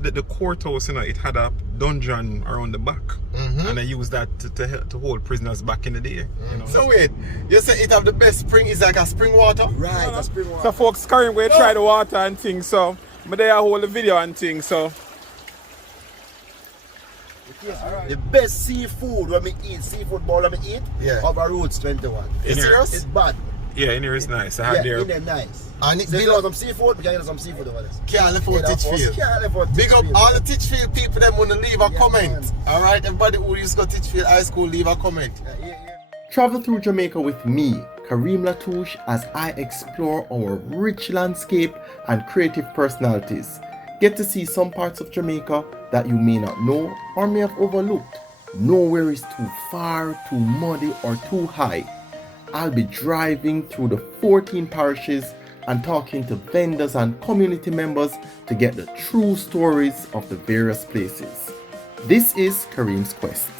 The courthouse, it had a dungeon around the back, and they used that to hold prisoners back in the day. So wait, you say it have the best spring? Is like a spring water? Right, a spring water. So folks, Kareem, we try the water and things, so but they hold the video and things, so. The best seafood when we eat, seafood bowl when we eat, Upper Roots 21. Is it serious? It's bad. Yeah, in here is nice. I had there. In there nice. And it So if you want some seafood, we can get some seafood over there. can't afford Titchfield. Can't afford Big up Titchfield. all the Titchfield people them want to leave a comment. man. Alright, everybody who used to go to Titchfield High School, leave a comment. Travel through Jamaica with me, Kareem Latouche, as I explore our rich landscape and creative personalities. Get to see some parts of Jamaica that you may not know or may have overlooked. Nowhere is too far, too muddy, or too high. I'll be driving through the 14 parishes and talking to vendors and community members to get the true stories of the various places. This is Kareem's Quest.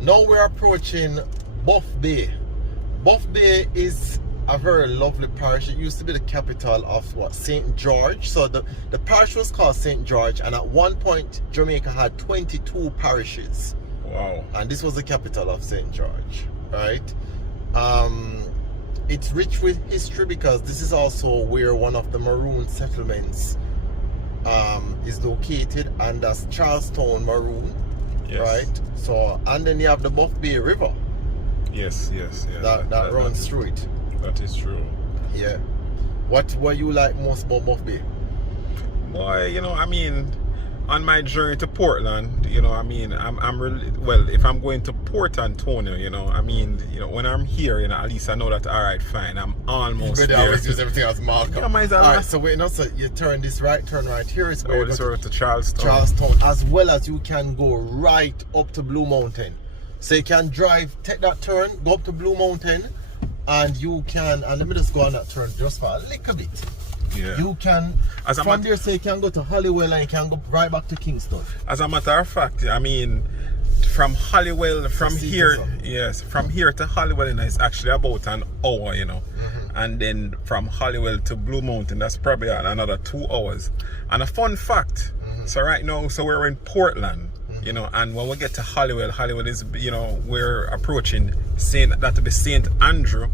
Now we're approaching Buff Bay. Buff Bay is a very lovely parish. It used to be the capital of what, St. George. So the parish was called St. George, and at one point Jamaica had 22 parishes. Wow. And this was the capital of St. George, right? It's rich with history because this is also where one of the maroon settlements is located, and that's Charlestown Maroon. Yes. Right? So, and then you have the Buff Bay River. Yes, yeah. That runs through it. That is true. Yeah. What you like most about Buff Bay? Boy, on my journey to Portland, I'm really, well, if I'm going to Port Antonio, when I'm here, at least I know that, all right, fine, I'm almost They there. always use everything as marker. Yeah, might as well. Alright, so wait, no, so you turn right here is where This road to Charlestown. Charlestown, as well as you can go right up to Blue Mountain. So you can take that turn, go up to Blue Mountain, and you can, and let me just go on that turn just for a little bit. Yeah. You can, from there, say you can go to Holywell and you can go right back to Kingston. As a matter of fact, from Holywell, from here to Holywell, it's actually about an hour, and then from Holywell to Blue Mountain, that's probably another 2 hours. And a fun fact, so right now, we're in Portland, and when we get to Holywell is, we're approaching St. Andrew,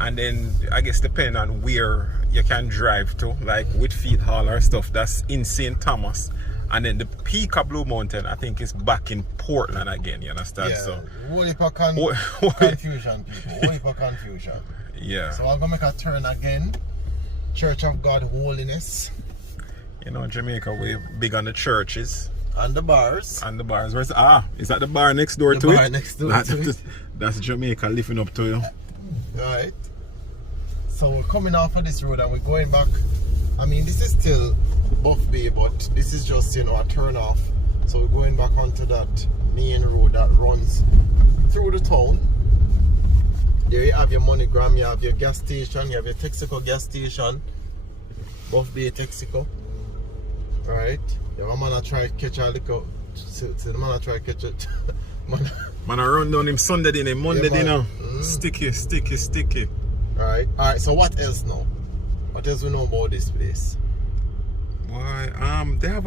and then I guess depending on where you can drive to, like Whitfield Hall or stuff, that's in St. Thomas. And then the peak of Blue Mountain, I think, is back in Portland again, you understand? Yeah. So Whole heap of confusion, people. Whole heap of confusion. Yeah. So I'm going to make a turn again. Church of God Holiness. Jamaica, we're big on the churches. And the bars. Where's is that the bar next door to it? The bar next door to it. That's Jamaica living up to you. Right. So we're coming off of this road and we're going back. This is still Buff Bay, but this is just, a turn off. So we're going back onto that main road that runs through the town. There you have your MoneyGram, you have your gas station, you have your Texaco gas station. Buff Bay Texaco. Right. The man I try to catch a little. The man I try to catch it. Man, I run down him Sunday dinner, Monday dinner. Sticky. Alright, so what else now? What else we know about this place? Why? They have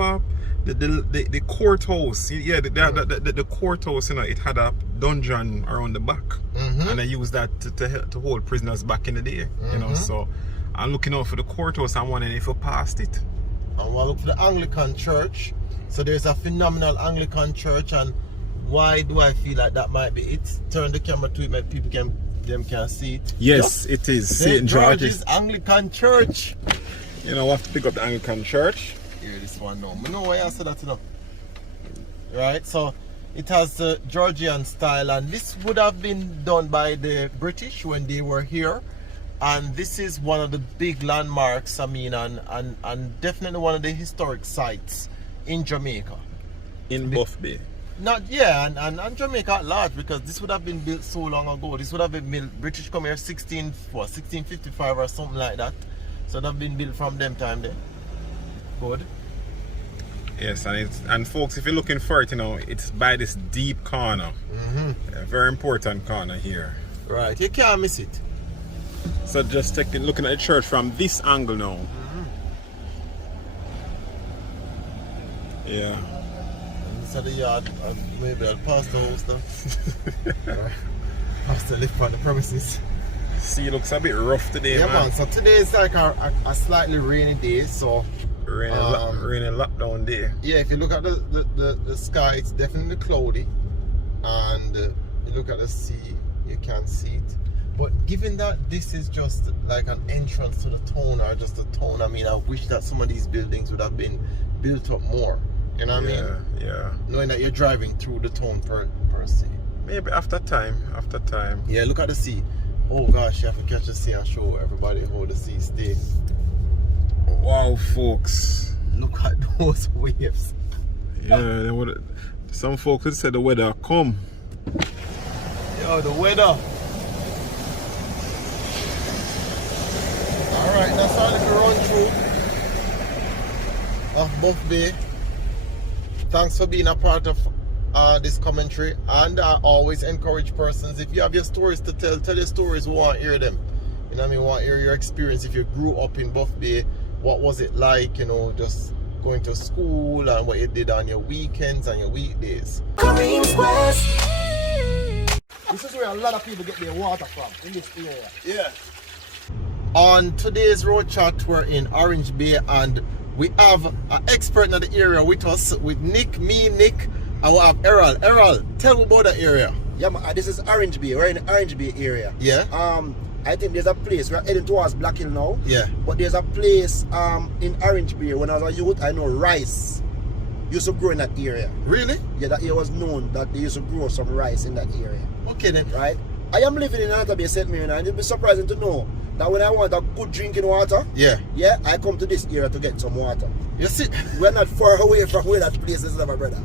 the courthouse. Yeah, the courthouse, it had a dungeon around the back, and they used that to hold prisoners back in the day. So I'm looking out for the courthouse. I'm wondering if we passed it. And we'll look for the Anglican Church. So there's a phenomenal Anglican Church, and why do I feel like that might be it? Turn the camera to it, maybe people can see it. Yes, it is St. George's Anglican Church. We have to pick up the Anglican Church. Here, this one now. I know why I said that, Right, so it has the Georgian style, and this would have been done by the British when they were here. And this is one of the big landmarks, and definitely one of the historic sites in Jamaica. In Buff Bay. And Jamaica at large, because this would have been built so long ago. This would have been built, British come here 1655 or something like that. So that have been built from them time there. Good. Yes, and folks, if you're looking for it, it's by this deep corner. A very important corner here. Right, you can't miss it. So just looking at the church from this angle now. Yeah. Inside the yard, and maybe I'll pass the house though. Pass the lift on the premises. See, it looks a bit rough today, Yeah, man. man. So today is like a slightly rainy day. So Rainy lockdown day. yeah, if you look at the sky, it's definitely cloudy, and you look at the sea, you can't see it. But given that this is just like an entrance to the town or just a town, I mean, I wish that some of these buildings would have been built up more. You know what I mean? Yeah. Knowing that you're driving through the town per se. Maybe after time. Yeah, look at the sea. Oh gosh, you have to catch the sea and show everybody how the sea stays. Wow, folks. Look at those waves. Yeah, some folks would say the weather come. Yo, the weather. Alright, that's our little run through of Buff Bay. Thanks for being a part of this commentary, and I always encourage persons, if you have your stories to tell your stories. We want to hear them. You know what I mean? We want to hear your experience. If you grew up in Buff Bay, what was it like, you know, just going to school and what you did on your weekends and your weekdays. Kareems West. This is where a lot of people get their water from, in this area. Yeah. On today's road chat, we're in Orange Bay, and we have an expert in the area with us, with Nick, and we have Errol. Errol, tell me about the area. Yeah, man, this is Orange Bay. We're in the Orange Bay area. Yeah. I think there's a place, we're heading towards Black Hill now. Yeah. But there's a place in Orange Bay. When I was a youth, I know rice used to grow in that area. Really? Yeah, that area was known that they used to grow some rice in that area. Okay then. Right? I am living in another Bay, St. Mary, and it'll be surprising to know that when I want a good drinking water, Yeah. I come to this area to get some water. You see? We're not far away from where that place is, my brother.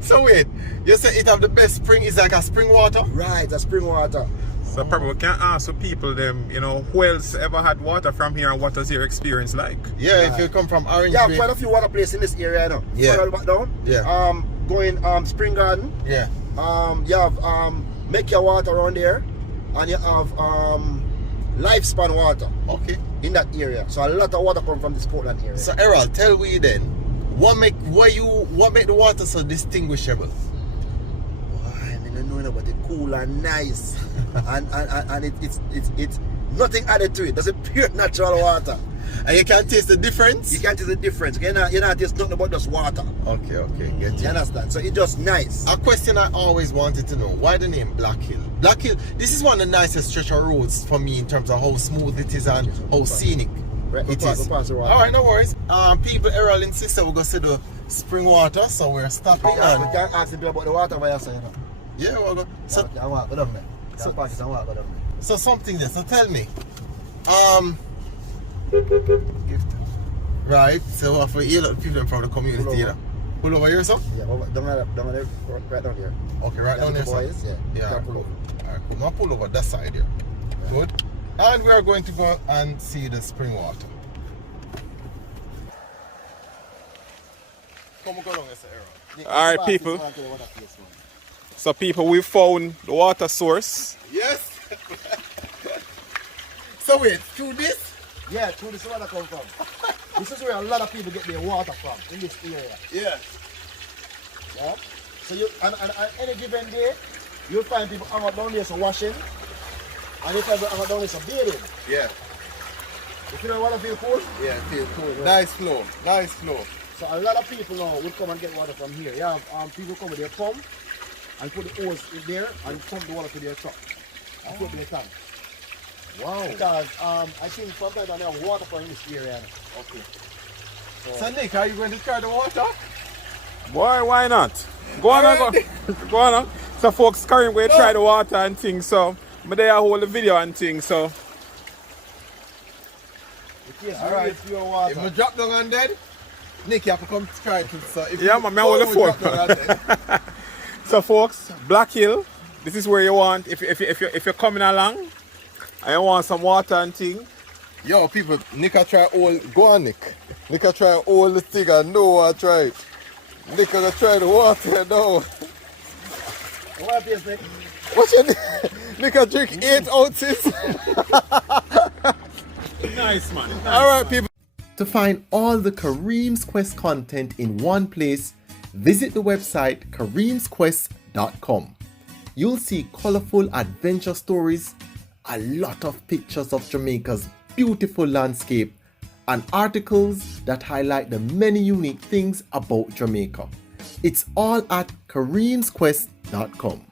So wait, you say it have the best spring, it's like a spring water? Right, a spring water. So probably we can ask the people them, you know, who else ever had water from here and what was your experience like? Yeah, if you come from Orange Yeah, Bay. quite a few water places in this area, you know. Yeah. Further back down. Yeah. Going Spring Garden. Yeah. You have Make Your Water around there, and you have Lifespan Water. Okay. In that area. So a lot of water come from this Portland area. So Errol, tell me then, what make the water so distinguishable? I mean, I don't know, but it's cool and nice. and it's nothing added to it. That's a pure natural water. And you can taste the difference? You can't taste the difference. You're not taste nothing about just water. Okay, get You you. understand? So it's just nice. A question I always wanted to know, why the name Black Hill? Black Hill, this is one of the nicest stretch of roads for me in terms of how smooth it is and how scenic it is. Alright, no worries. People, Errol insisted we're going to see the spring water, so we're stopping We and... can't ask people about the water by yourself, you know. Yeah, we're going So, I want to go down there. so something there, so tell me. Right, so for you lot people from the community, you know. Pull over here, so? Yeah, right down here. Okay, right down there, so? Boys, yeah. Yeah. Pull over. Alright, cool. Now pull over that side here. Yeah. Good. And we are going to go and see the spring water. Come go down, Mr. Errol. Alright, people. So people, we found the water source. Yes. So wait, through this? Yeah, through this water come from. This is where a lot of people get their water from, in this area. Yeah. Yeah? So you, and any given day, you'll find people hang out down there so washing, and you find people hang out down there so bathing. Yeah. If you don't want to feel cool, Yeah, feel cool. Right. Nice flow. Nice flow. so a lot of people now would come and get water from here. You have people come with their pump and put the hose in there and pump the water to their truck and put their tank. Wow. Because I think sometimes I have water from this area. Okay. So Nick, are you going to try the water? Boy, why not? Go on, go on. So folks, Kareem, we try the water and things, so but they hold the video and things, so in case you Alright. need pure water. If we drop down and dead, Nick, you have to come try it. So if yeah, man, I hold the phone. So folks, Black Hill, this is where you want if you're coming along and you want some water and thing. Yo, people, Nick, I try all. Go on, Nick. Nick, I try all the thing. I know I try it. Nick, I try the water now. What is Nick? What's your name? Nick, I drink 8 ounces. Nice, man. Nice, All right, people. To find all the Kareems Quest content in one place, visit the website kareemsquest.com. You'll see colorful adventure stories, a lot of pictures of Jamaica's beautiful landscape, and articles that highlight the many unique things about Jamaica. It's all at kareemsquest.com.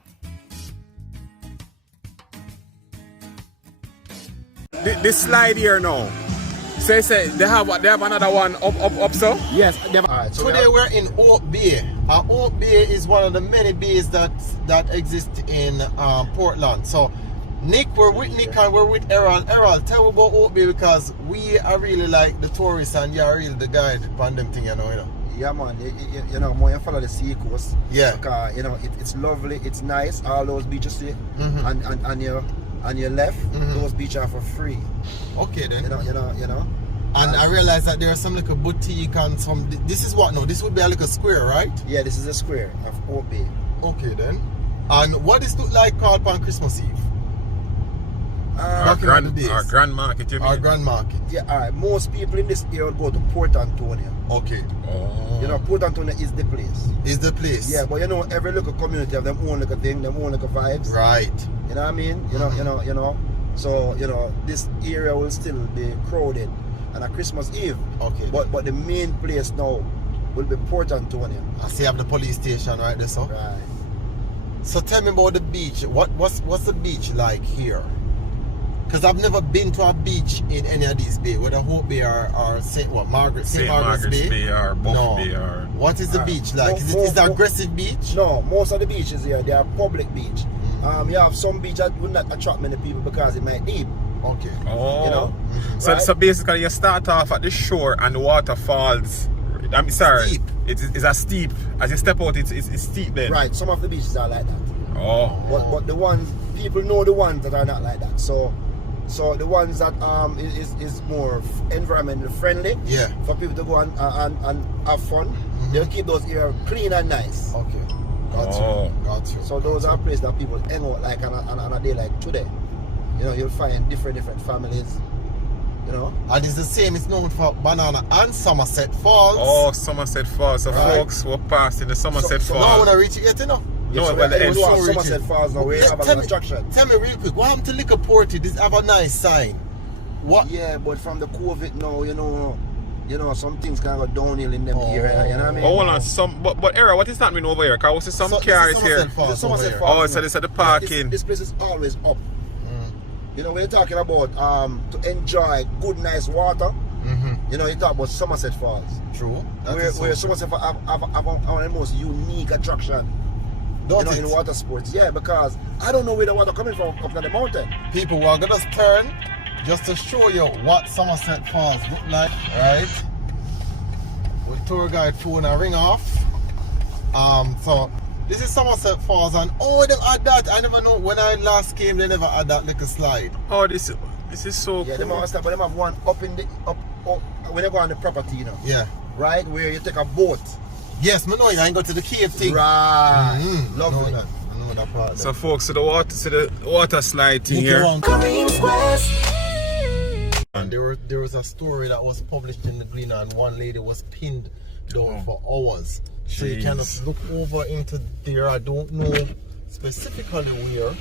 This slide here now. Say they have another one up so? Yes. Alright, so Today we're in Oak Bay. Oak Bay is one of the many bays that exist in Portland. So Nick, we're with Nick and we're with Errol. Errol, tell me about Oak Bay because we are really like the tourists and you're really the guide on them thing, you know. Yeah, man. You know, more you follow the sea coast. Yeah. Because you know it's lovely, it's nice. All those beaches here, and your left, those beaches are for free. Okay then. You know. And I realized that there are some little boutique and some. This is what now? This would be a little square, right? Yeah, this is a square of Oak Bay. Okay then. And what is it like called on Christmas Eve? Our grand market, you mean? Our grand market. Yeah, alright. Most people in this area go to Port Antonio. Okay. Oh. You know, Port Antonio is the place. Is the place? Yeah, but you know, every local community have their own little thing, their own little vibes. Right. You know what I mean? You know. So you know, this area will still be crowded, and on Christmas Eve. Okay. But the main place now will be Port Antonio. I see you have the police station right there, so. Right. So tell me about the beach. What's the beach like here? Because I've never been to a beach in any of these bays, whether Hope Bay or St. Margaret's Bay or Buff Bay or... What is the beach like? Is it an aggressive beach? No, most of the beaches here, they are public beach. You have some beach that will not attract many people because it might deep. Okay. Oh. You know? So, so basically you start off at the shore and the water falls. I'm sorry. Steep. It's a steep. As you step out, it's steep then. Right, some of the beaches are like that. Oh. But the ones, people know the ones that are not like that. So the ones that is more environmentally friendly, yeah, for people to go and have fun, they'll keep those areas clean and nice. Okay. Got you. So those are places that people hang out like on a day like today. You know, you'll find different families. You know? And it's the same, it's known for Banana and Somerset Falls. Oh, Somerset Falls. So right. Folks were passed in the Somerset Falls. Now I want to reach it yet, you know? No, well, the end. Somerset Falls now, we have an attraction. Tell me real quick, what happened to Liquor Porty? This have a nice sign. What? Yeah, but from the COVID now, you know, some things can go downhill in them area, you know what I mean? Oh, hold on, but Era, what is happening over here? Because I see some cars here. Somerset Falls. Oh, so this is the parking. This place is always up. You know, when you're talking about to enjoy good, nice water, you know, you talk about Somerset Falls. True. Where Somerset Falls have one of the most unique attraction. In water sports. Yeah, because I don't know where the water coming from up the mountain. People, we're gonna turn just to show you what Somerset Falls look like, right? With tour guide phone and ring off. So this is Somerset Falls, and they add that. I never know, when I last came they never had that little slide. Oh, this is so yeah, cool. But they have one up when you go on the property, you know. Yeah. Right, where you take a boat. Yes, I know you ain't go to the cave thing. Right. I Lovely. know that part. So folks, the water slide thing here. And there was a story that was published in the Gleaner, and one lady was pinned down for hours. So you can just look over into there. I don't know specifically where.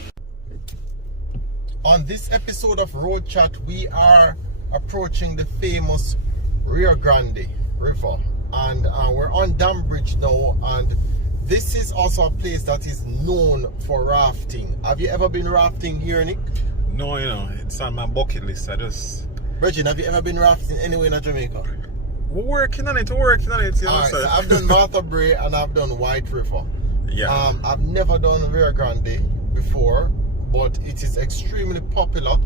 On this episode of Road Chat, we are approaching the famous Rio Grande River. And we're on Dam Bridge now, and this is also a place that is known for rafting. Have you ever been rafting here, Nick? No, you know, it's on my bucket list. Virgin, have you ever been rafting anywhere in Jamaica? We're working on it, you know. Alright, so I've done Martha Bray and I've done White River. Yeah. I've never done Rio Grande before, but it is extremely popular.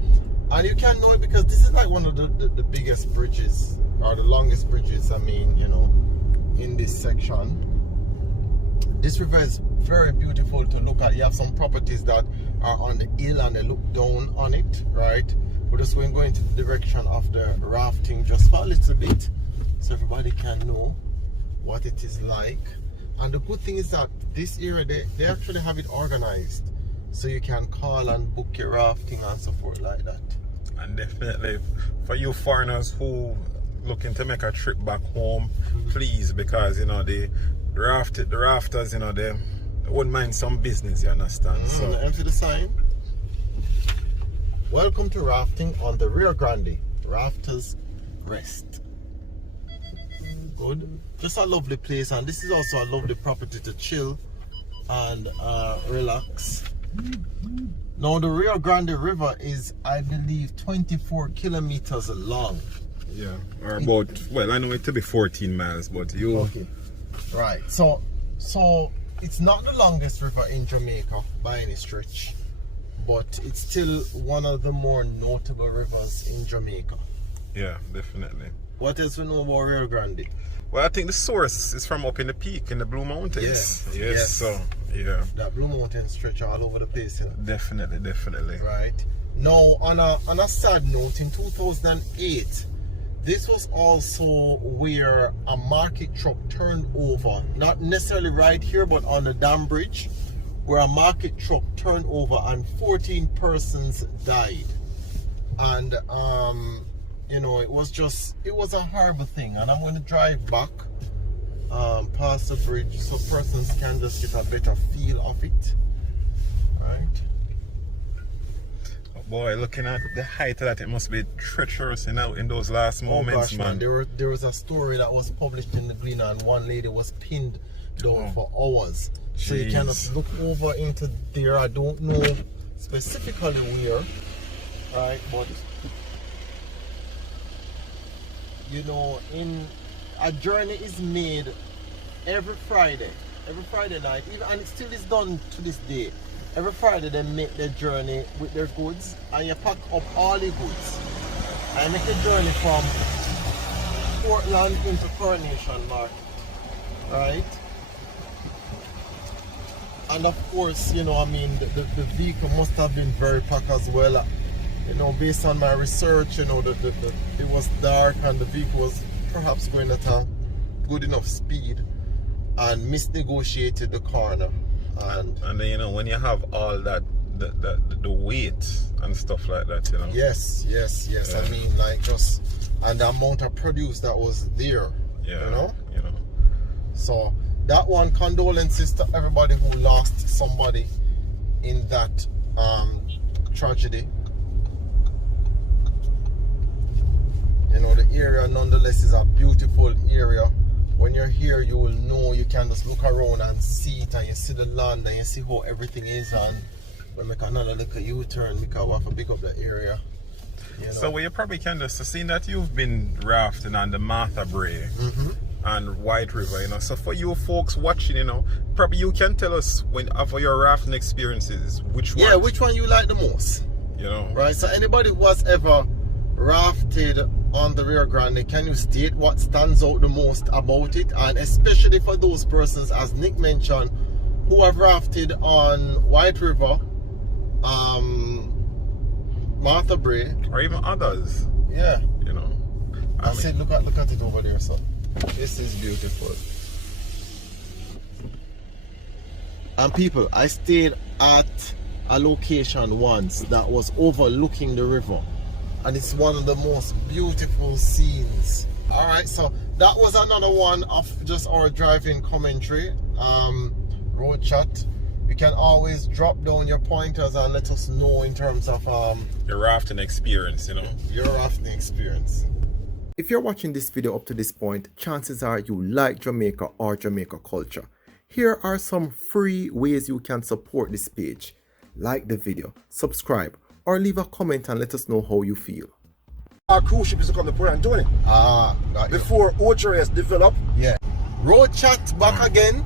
And you can know it because this is like one of the biggest bridges, or the longest bridges, I mean, you know, in this section. This river is very beautiful to look at. You have some properties that are on the hill and they look down on it, right? We're just going to the direction of the rafting just for a little bit, so everybody can know what it is like. And the good thing is that this area, they actually have it organized, so you can call and book your rafting and so forth like that. And definitely for you foreigners who looking to make a trip back home, please, because you know the rafters, you know, they wouldn't mind some business, you understand? So Empty the sign. Welcome to rafting on the Rio Grande. Rafters Rest. Good. Just a lovely place, and this is also a lovely property to chill and relax. Now the Rio Grande River is, I believe, 24 kilometers long. yeah, or about, well, I know it to be 14 miles, but you... Okay. Right. So it's not the longest river in Jamaica by any stretch, but it's still one of the more notable rivers in Jamaica. Yeah, definitely. What else we know about Rio Grande? Well, I think the source is from up in the peak in the Blue Mountains. Yes. So, yeah. That Blue Mountain stretch all over the place, you know. Definitely. Right. Now, on a sad note, in 2008, this was also where a market truck turned over. Not necessarily right here, but on the dam bridge, where a market truck turned over and 14 persons died. And you know, it was a horrible thing. And I'm going to drive back past the bridge so persons can just get a better feel of it. Right. Oh boy, looking at the height of that, it must be treacherous, you know, in those last moments, gosh, man. There was a story that was published in the Gleaner, and one lady was pinned down for hours. So you can just look over into there. I don't know specifically where, right? But you know, in a journey is made every Friday night, even, and it still is done to this day. Every Friday they make their journey with their goods, and you pack up all the goods and make a journey from Portland into Coronation Market, right? And of course, you know, I mean, the vehicle must have been very packed as well. You know, based on my research, you know, it was dark and the vehicle was perhaps going at a good enough speed and misnegotiated the corner. And then, you know, when you have all that, the weight and stuff like that, you know. Yes. Yeah. I mean, like, just, and the amount of produce that was there, yeah, you know. So that one, condolences to everybody who lost somebody in that tragedy. You know, the area nonetheless is a beautiful area. When you're here, you will know, you can just look around and see it, and you see the land and you see how everything is. And we'll make another little U-turn because we have to pick up the area. You know? So you probably can just see that you've been rafting on the Martha Brae and White River, you know. So for you folks watching, you know, probably you can tell us when of your rafting experiences, which one you like the most. You know. Right. So anybody who has ever rafted on the Rio Grande, can you state what stands out the most about it? And especially for those persons, as Nick mentioned, who have rafted on White River, Martha Brae, or even others. Yeah. You know. I said, look at it over there, so this is beautiful. And people, I stayed at a location once that was overlooking the river, and it's one of the most beautiful scenes. All right, so that was another one of just our driving commentary, road chat. You can always drop down your pointers and let us know in terms of your rafting experience, you know. Your rafting experience. If you're watching this video up to this point, chances are you like Jamaica or Jamaica culture. Here are some free ways you can support this page. Like the video, subscribe, or leave a comment and let us know how you feel. Our cruise ship is to come to Port Antonio. Before OHRS developed. Yeah. Road chat back again.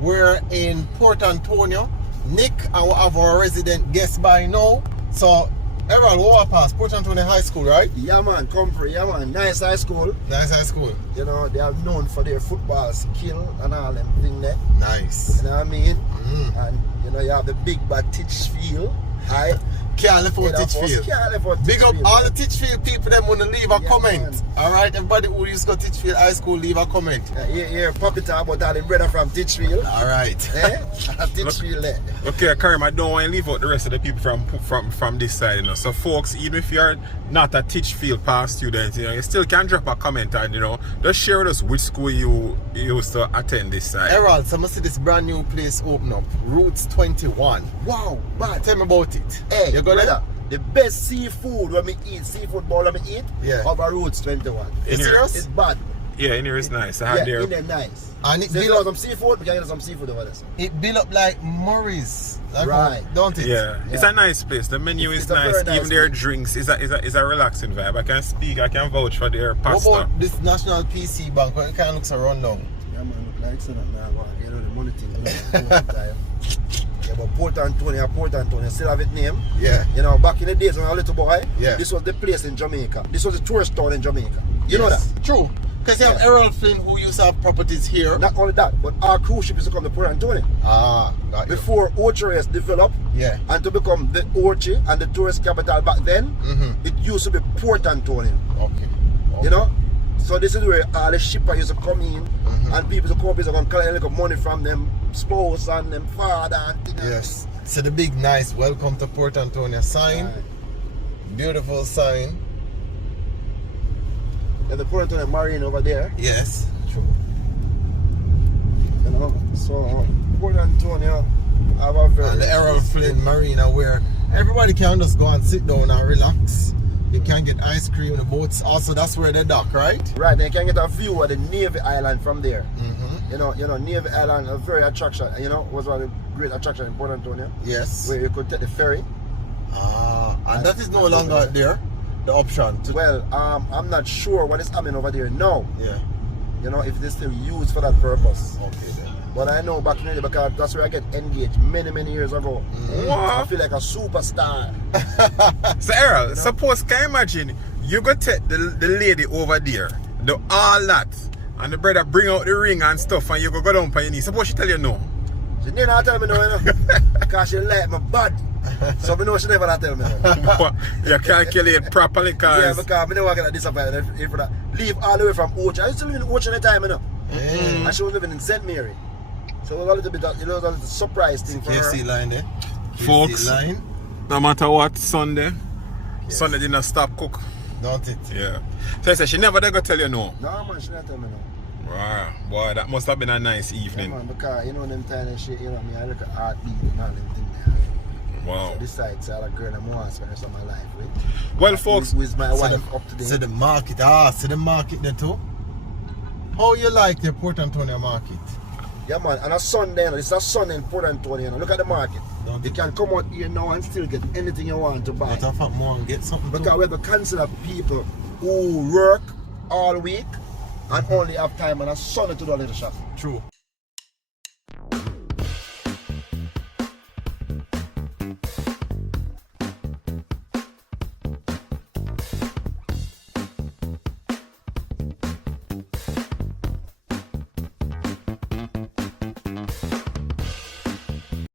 We're in Port Antonio. Nick, I will have our resident guest by now. So, everyone, walk past Port Antonio High School, right? Yeah, man, comfort. Yeah, man, nice high school. Nice high school. You know, they are known for their football skill and all them thing there. Nice. You know what I mean? And, you know, you have the big bad teach field. I Can't afford Titchfield. Big up all the Titchfield people them wanna leave a comment. Alright, everybody who used to go Titchfield High School, leave a comment. Here, Poppy talk about all the brother from Titchfield. Alright. Titchfield. Okay, Kareem, I don't want to leave out the rest of the people from this side, you know. So, folks, even if you're not a Titchfield past student, you know, you still can drop a comment and, you know, just share with us which school you used to attend this side. Herald, so I see this brand new place open up, Roots 21. Wow, man. Tell me about it. Hey, you go brother, the best seafood when we eat, seafood bowl when we eat, over Roots 21. You serious? It's bad. Yeah, in here is nice. I had there. In there nice. And it so if you build want some seafood, we can get some seafood over there. It built up like Murray's. Like right. Don't it? Yeah. It's a nice place. The menu is nice. Even their drinks is a relaxing vibe. I can speak, I can vouch for their pasta. What about this National PC Bank? It kind of looks a rundown. Yeah, man, look like so that now I get all the money thing. Yeah, but Port Antonio still have its name. Yeah. You know, back in the days when I was a little boy, yeah, this was the place in Jamaica. This was the tourist town in Jamaica. You know that? True. Because you have Errol Flynn who used to have properties here. Not only that, but our cruise ship used to come to Port Antonio. Ah, got you. Before Ocho developed, and to become the Ochi and the tourist capital back then, it used to be Port Antonio. Okay. You know? So this is where all the shippers used to come in, and people used to come up, used to collect a little money from them spouse and them father and things. Yes. So the big nice welcome to Port Antonio sign. Right. Beautiful sign. And the Port Antonio Marine over there. Yes. True. You know, so Port Antonio have a very... And the Errol Flynn Marina where everybody can just go and sit down and relax. You can get ice cream, the boats. Also, that's where they dock, right? Right, they can get a view of the Navy Island from there. You know, Navy Island, a very attraction. You know, was one of the great attraction in Port Antonio. Yes. Where you could take the ferry. Ah, and that is no longer there. The option. Well, I'm not sure what is happening over there now. Yeah. You know, if they still used for that purpose. Okay then. But I know back in the day because that's where I get engaged many years ago. I feel like a superstar. So Errol, suppose can you imagine you go take the lady over there, do all that, and the brother bring out the ring and stuff and you go down on your knee. Suppose she tell you no. She didn't not tell me no, you know. Because she like my body. So I know she never tell me no. You calculate properly because... Yeah, because I never get disappointed if I leave all the way from Ocho. I used to live in Ocho at the time, you know. And she was living in St. Mary. So it was a little bit, it was a little surprise thing for her. KC line there. Folks, line. No matter what, Sunday did not stop cook. Don't it? Yeah. So I said she never go tell you no. No man, she never tell me no. Wow, boy, that must have been a nice evening. Yeah man, because you know them time and shit, you know me, I look at heartbeat and all them things there. Wow. So this side, so I like girl I'm going to spend the rest of my life with. Well folks, with my wife up to date. So the market, so the market there too. How you like the Port Antonio market? Yeah man, and a Sunday, it's a Sunday in Port Antonio. Look at the market. You can come out here now and still get anything you want to buy. But I thought more and get something because too. we have to consider people who work all week and only have time on a Sunday to do a little shop. True.